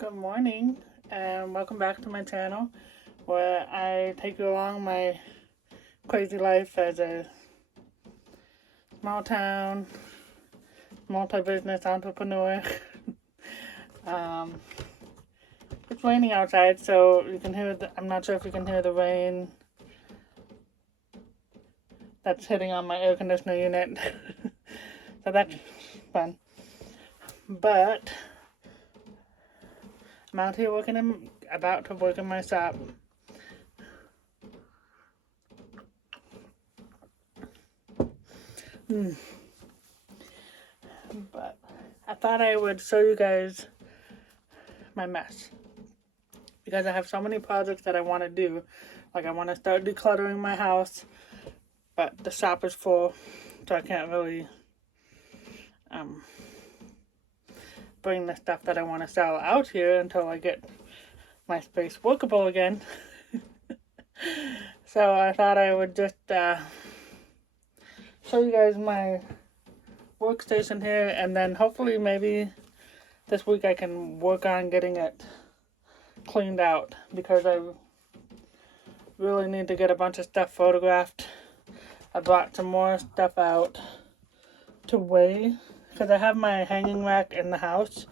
Good morning and welcome back to my channel where I take you along my crazy life as a small town multi-business entrepreneur. um, it's raining outside, so you can hear I'm not sure if you can hear the rain that's hitting on my air conditioner unit. So that's fun. But I'm out here about to work in my shop. But I thought I would show you guys my mess because I have so many projects that I want to do. Like, I want to start decluttering my house, but the shop is full, so I can't really bring the stuff that I want to sell out here until I get my space workable again. So I thought I would just show you guys my workstation here, and then hopefully maybe this week I can work on getting it cleaned out because I really need to get a bunch of stuff photographed. I brought some more stuff out to weigh because I have my hanging rack in the house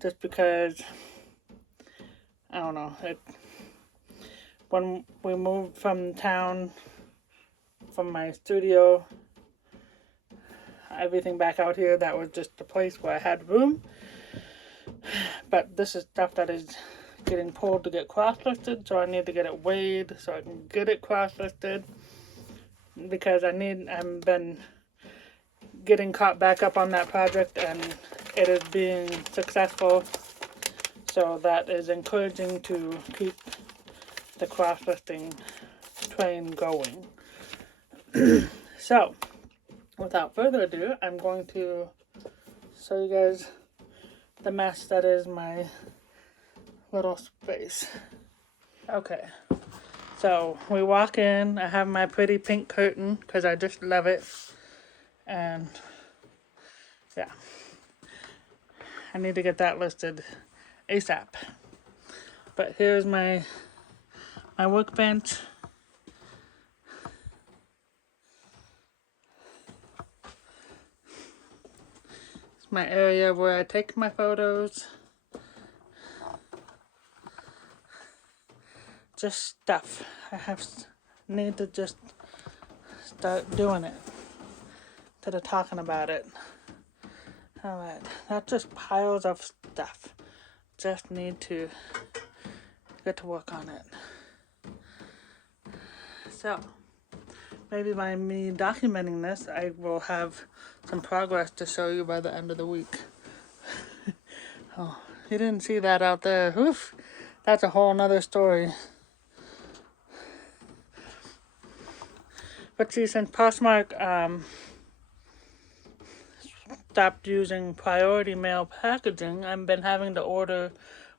just because, I don't know, when we moved from town, from my studio, everything back out here, that was just a place where I had room. But this is stuff that is getting pulled to get cross-listed, so I need to get it weighed so I can get it cross-listed because I've been getting caught back up on that project and it is being successful, so that is encouraging to keep the cross-listing train going. So without further ado, I'm going to show you guys the mess that is my little space. Okay, so we walk in. I have my pretty pink curtain because I just love it, and yeah, I need to get that listed ASAP. But here's my workbench. It's my area where I take my photos. Just stuff. Need to just start doing it instead of talking about it. Alright, that's just piles of stuff. Just need to get to work on it. So, maybe by me documenting this, I will have some progress to show you by the end of the week. Oh, you didn't see that out there. Oof, that's a whole nother story. But see, since Postmark stopped using priority mail packaging, I've been having to order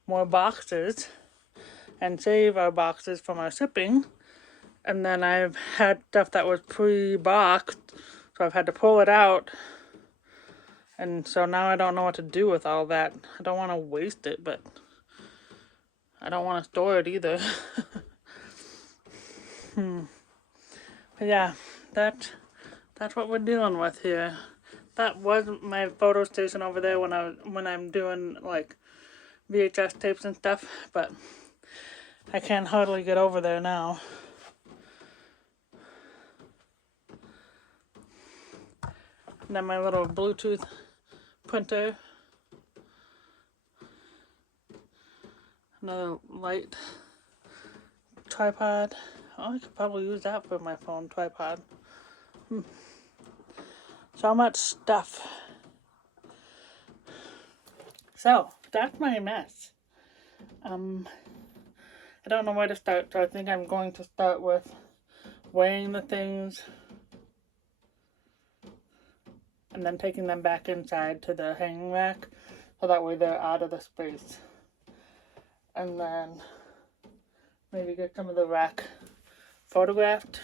more boxes and save our boxes from our shipping. And then I've had stuff that was pre-boxed, so I've had to pull it out. And so now I don't know what to do with all that. I don't want to waste it, but I don't want to store it either. But yeah, that's what we're dealing with here. That was my photo station over there when I'm doing like VHS tapes and stuff, but I can hardly get over there now. And then my little Bluetooth printer. Another light tripod. Oh, I could probably use that for my phone tripod. So much stuff. So, that's my mess. I don't know where to start, so I think I'm going to start with weighing the things and then taking them back inside to the hanging rack so that way they're out of the space. And then maybe get some of the rack photographed.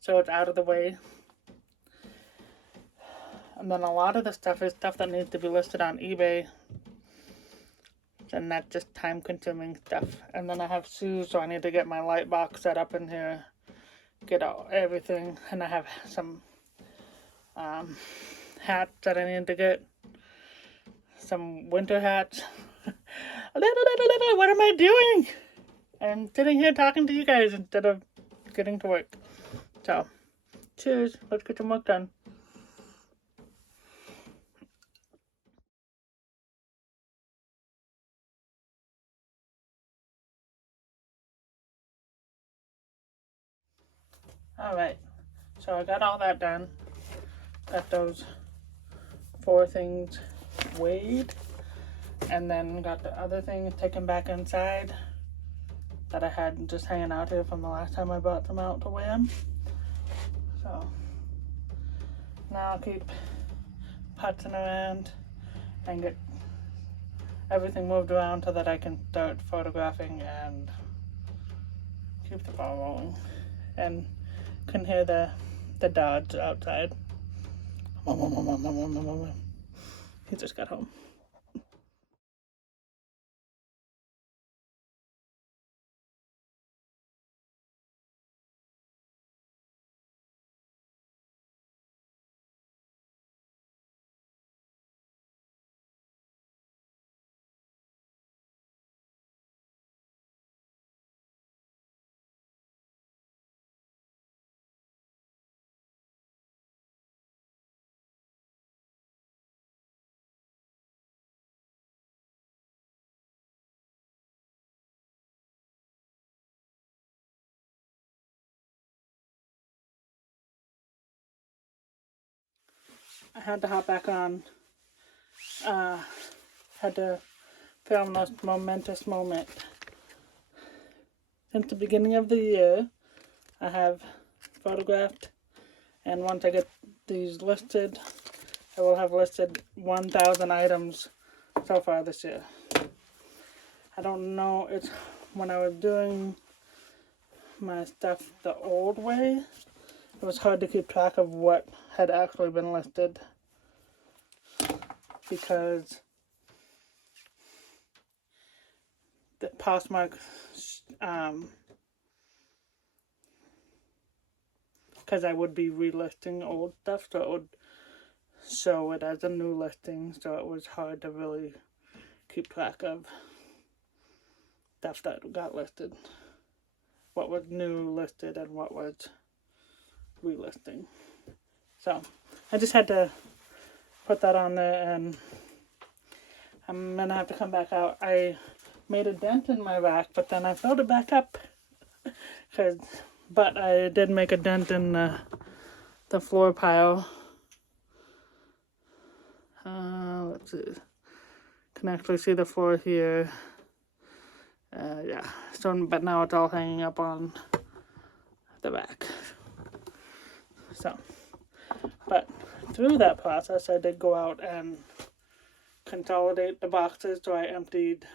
So it's out of the way. And then a lot of the stuff is stuff that needs to be listed on eBay. And that's just time consuming stuff. And then I have shoes, so I need to get my light box set up in here. Get out everything. And I have some hats that I need to get. Some winter hats. What am I doing? I'm sitting here talking to you guys instead of getting to work. So, cheers. Let's get some work done. Alright, so I got all that done. Got those 4 things weighed. And then got the other things taken back inside that I had just hanging out here from the last time I brought them out to weigh them. So now I'll keep putzing around and get everything moved around so that I can start photographing and keep the ball rolling. And can hear the dogs outside. He just got home. I had to hop back on. Had to film this momentous moment. Since the beginning of the year, I have photographed, and once I get these listed, I will have listed 1,000 items so far this year. I don't know, it's when I was doing my stuff the old way, it was hard to keep track of what had actually been listed, because the Postmark because I would be relisting old stuff, so it would show it as a new listing, so it was hard to really keep track of stuff that got listed, what was new listed and what was relisting. So I just had to put that on there, and I'm gonna have to come back out. I made a dent in my rack, but then I filled it back up. But I did make a dent in the floor pile. Let's see. Can actually see the floor here. Yeah. So, but now it's all hanging up on the rack. So, but through that process, I did go out and consolidate the boxes. So I emptied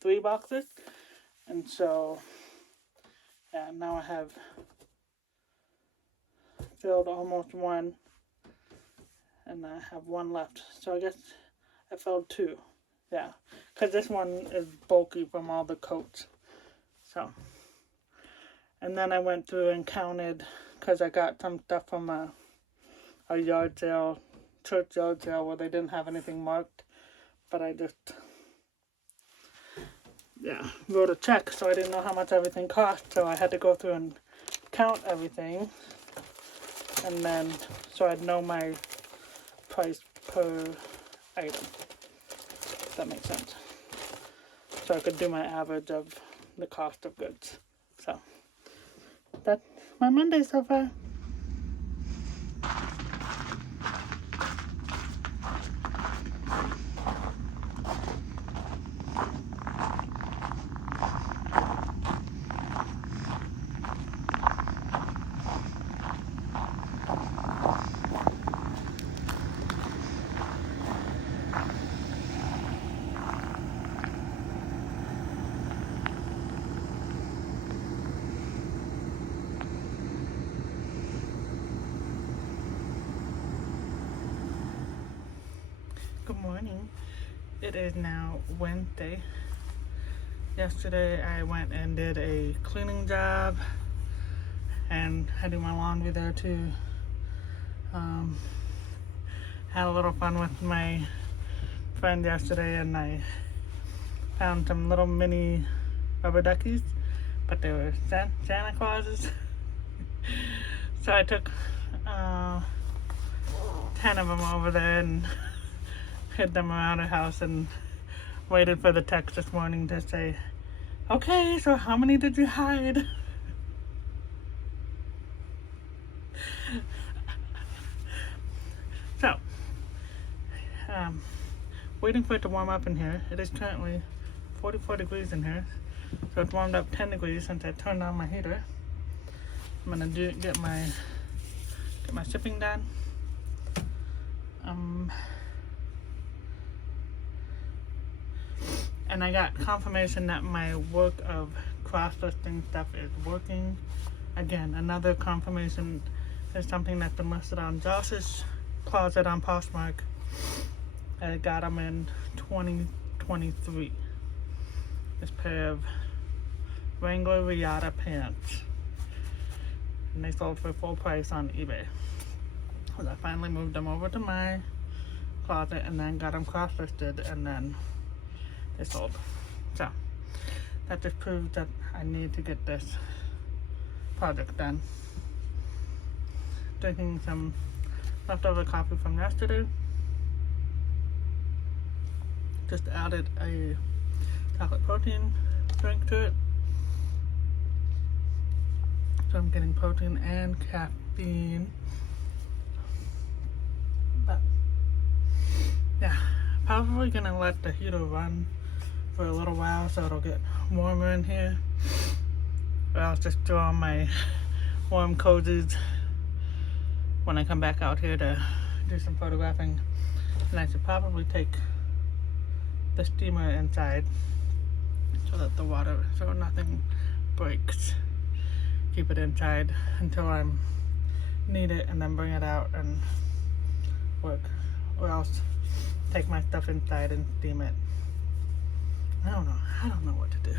3 boxes, and so now I have filled almost 1, and I have 1 left. So I guess I filled 2. Yeah, because this one is bulky from all the coats. So, and then I went through and counted, because I got some stuff from a yard sale, church yard sale, where they didn't have anything marked, but I just wrote a check, so I didn't know how much everything cost, so I had to go through and count everything, and then so I'd know my price per item, if that makes sense, so I could do my average of the cost of goods. So that's my Monday so far. Good morning. It is now Wednesday. Yesterday I went and did a cleaning job and I did my laundry there too. Had a little fun with my friend yesterday and I found some little mini rubber duckies, but they were Santa Clauses. So I took 10 of them over there and hid them around the house and waited for the text this morning to say, okay, so how many did you hide? So, waiting for it to warm up in here. It is currently 44 degrees in here. So it's warmed up 10 degrees since I turned on my heater. I'm gonna get my shipping done. And I got confirmation that my work of cross-listing stuff is working. Again, another confirmation is something that's been listed on Josh's closet on Poshmark. I got them in 2023. This pair of Wrangler Riata pants. And they sold for full price on eBay. So I finally moved them over to my closet and then got them cross-listed and then they sold. So that just proves that I need to get this project done. Drinking some leftover coffee from yesterday. Just added a chocolate protein drink to it. So I'm getting protein and caffeine. But yeah, probably gonna let the heater run for a little while so it'll get warmer in here. Or else just throw on my warm cozies when I come back out here to do some photographing. And I should probably take the steamer inside so that the water, so nothing breaks. Keep it inside until I need it and then bring it out and work. Or else take my stuff inside and steam it. I don't know what to do.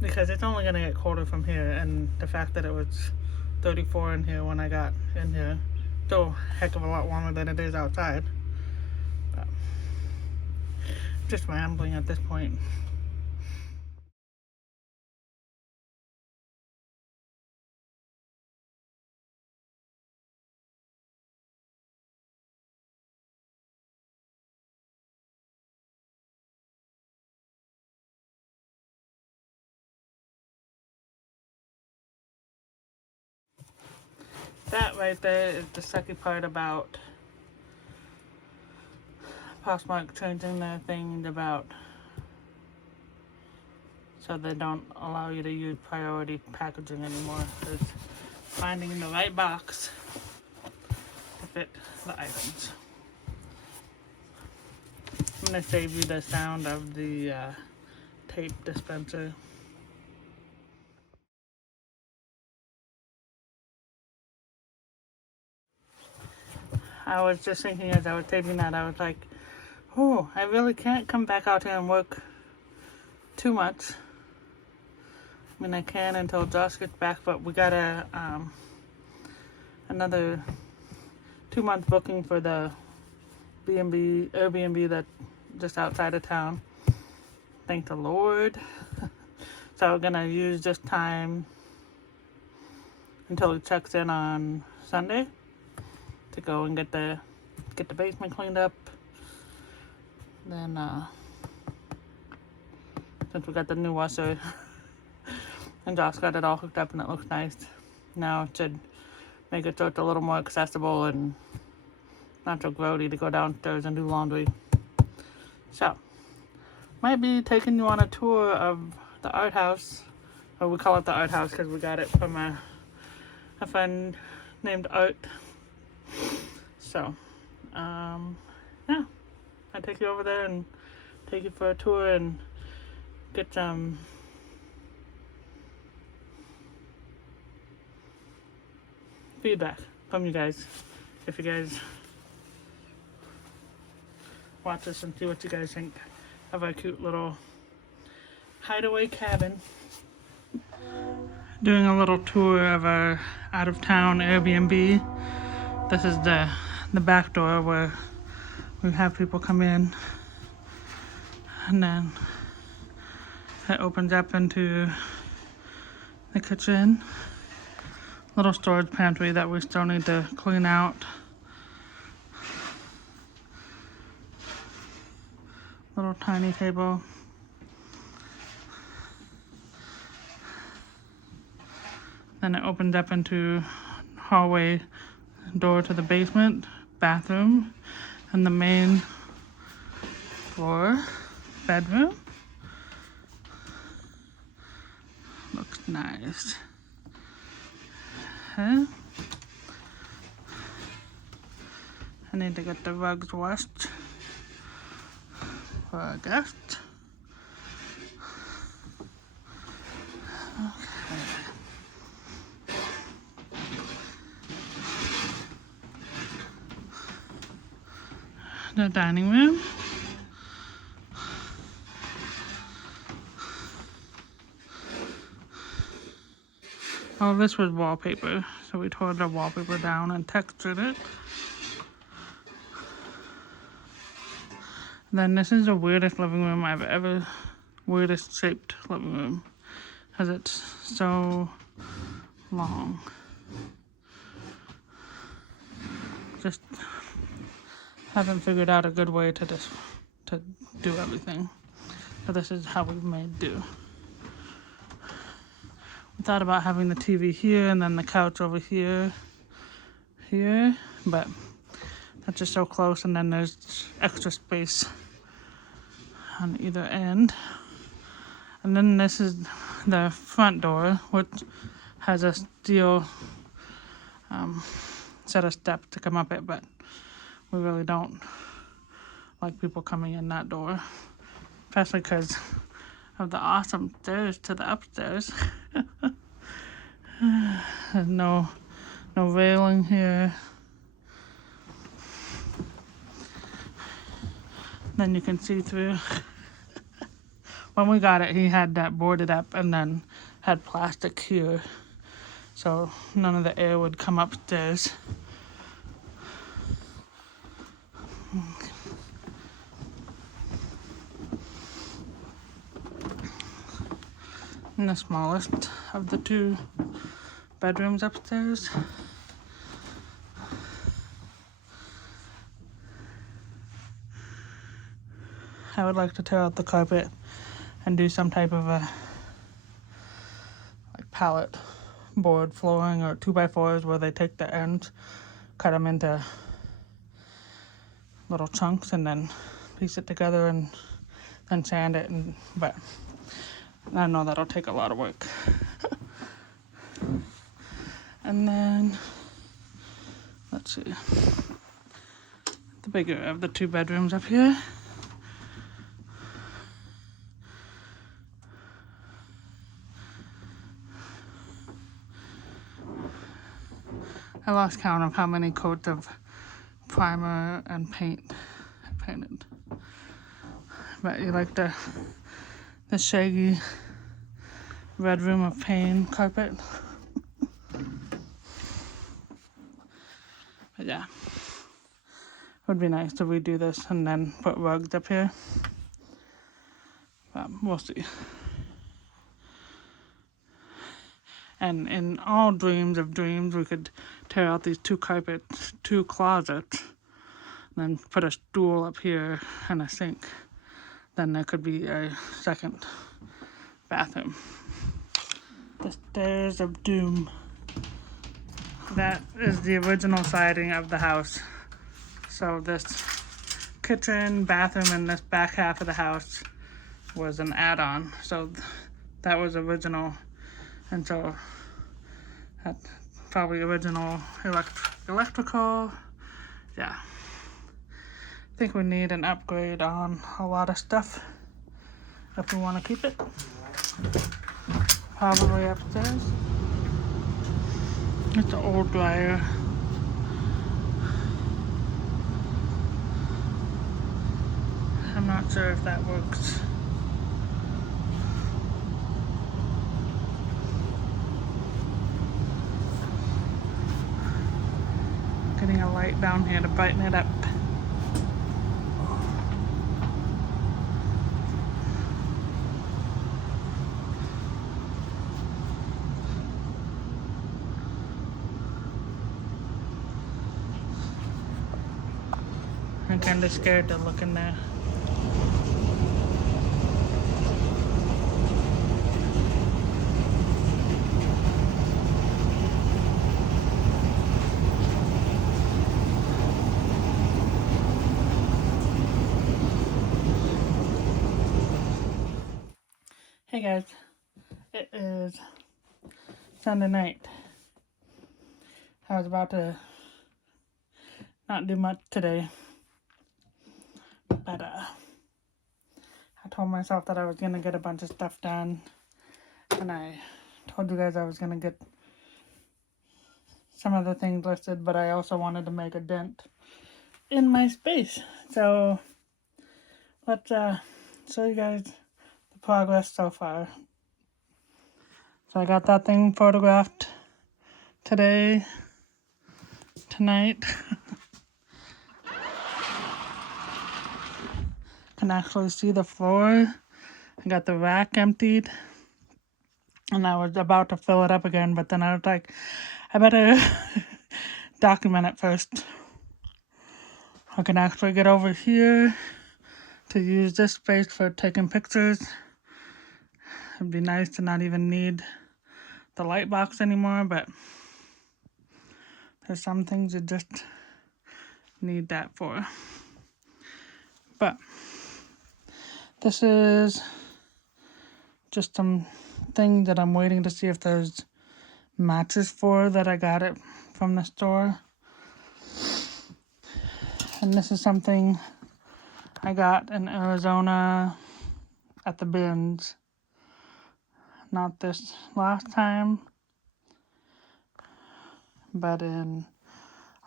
Because it's only gonna get colder from here, and the fact that it was 34 in here when I got in here, still a heck of a lot warmer than it is outside. But just rambling at this point. That right there is the sucky part about Poshmark changing their thing about so they don't allow you to use priority packaging anymore. It's finding the right box to fit the items. I'm gonna save you the sound of the tape dispenser. I was just thinking as I was taping that, I was like, oh, I really can't come back out here and work too much. I mean, I can until Josh gets back, but we got another 2-month booking for the Airbnb that's just outside of town. Thank the Lord. So we're gonna use this time until he checks in on Sunday to go and get the basement cleaned up. Then since we got the new washer and Josh got it all hooked up and it looks nice, now it should make it so it's a little more accessible and not so grody to go downstairs and do laundry. So might be taking you on a tour of the art house, or we call it the art house because we got it from a friend named Art. So yeah, I take you over there and take you for a tour and get some feedback from you guys. If you guys watch this and see what you guys think of our cute little hideaway cabin. Doing a little tour of our out-of-town Airbnb. This is the back door where we have people come in, and then it opens up into the kitchen. Little storage pantry that we still need to clean out. Little tiny table. Then it opens up into hallway door to the basement, bathroom, and the main floor, bedroom. Looks nice. Okay. I need to get the rugs washed for our guests. The dining room. Oh, this was wallpaper, so we tore the wallpaper down and textured it. Then this is the weirdest living room I've ever, weirdest shaped living room, because it's so long. Just haven't figured out a good way to do everything. So this is how we made do. We thought about having the TV here and then the couch over here, but that's just so close, and then there's extra space on either end. And then this is the front door, which has a steel set of steps to come up it, but we really don't like people coming in that door, especially because of the awesome stairs to the upstairs. There's no railing here. Then you can see through. When we got it, he had that boarded up and then had plastic here, so none of the air would come upstairs. And the smallest of the two bedrooms upstairs. I would like to tear out the carpet and do some type of a pallet board flooring or 2x4s where they take the ends, cut them into little chunks, and then piece it together and then sand it. But I know that'll take a lot of work. And then let's see, the bigger of the two bedrooms up here. I lost count of how many coats of primer and paint I painted. But you like the shaggy red room of pain carpet. But yeah, it would be nice to redo this and then put rugs up here. But we'll see. And in all dreams of dreams, we could tear out these two carpets, two closets, and then put a stool up here and a sink. Then there could be a second bathroom. The stairs of doom. That is the original siding of the house. So this kitchen, bathroom, and this back half of the house was an add-on. So that was original. And so that's probably original electrical. Yeah. I think we need an upgrade on a lot of stuff if we want to keep it. Probably upstairs. It's an old dryer. not sure if that works. Getting a light down here to brighten it up. I'm kind of scared to look in there. Hey guys, it is Sunday night. I was about to not do much today, but I told myself that I was gonna get a bunch of stuff done, and I told you guys I was gonna get some of the things listed, but I also wanted to make a dent in my space. So let's show you guys the progress so far. So I got that thing photographed tonight. Can actually see the floor. I got the rack emptied, and I was about to fill it up again, but then I was like, I better document it first. I can actually get over here to use this space for taking pictures. It'd be nice to not even need the light box anymore, but there's some things you just need that for. But this is just some things that I'm waiting to see if there's matches for that I got it from the store. And this is something I got in Arizona at the bins. Not this last time, but in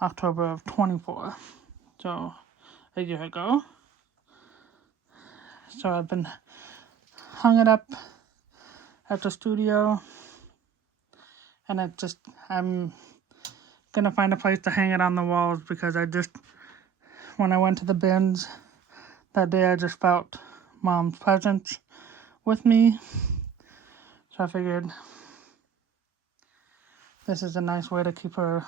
October of 24. So a year ago. So I've been hung it up at the studio, and I'm gonna find a place to hang it on the walls, because when I went to the bins that day, I just felt Mom's presence with me. So I figured this is a nice way to keep her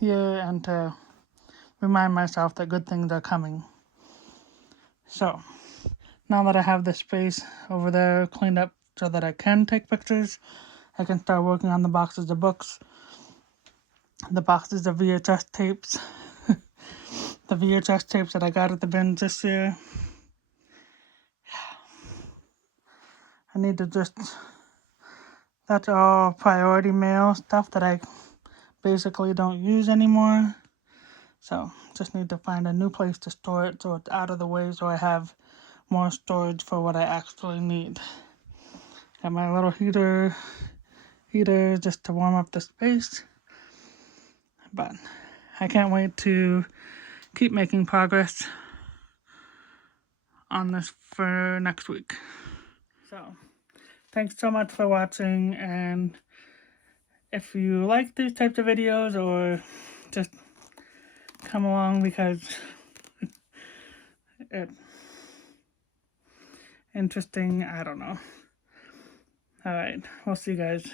here and to remind myself that good things are coming. So now that I have the space over there cleaned up so that I can take pictures, I can start working on the boxes of books, the boxes of VHS tapes, the VHS tapes that I got at the bins this year. I need to that's all priority mail stuff that I basically don't use anymore. So just need to find a new place to store it so it's out of the way, so I have more storage for what I actually need. Got my little heater just to warm up the space. But I can't wait to keep making progress on this for next week. So thanks so much for watching, and if you like these types of videos, or just come along because it's interesting, I don't know. Alright, we'll see you guys.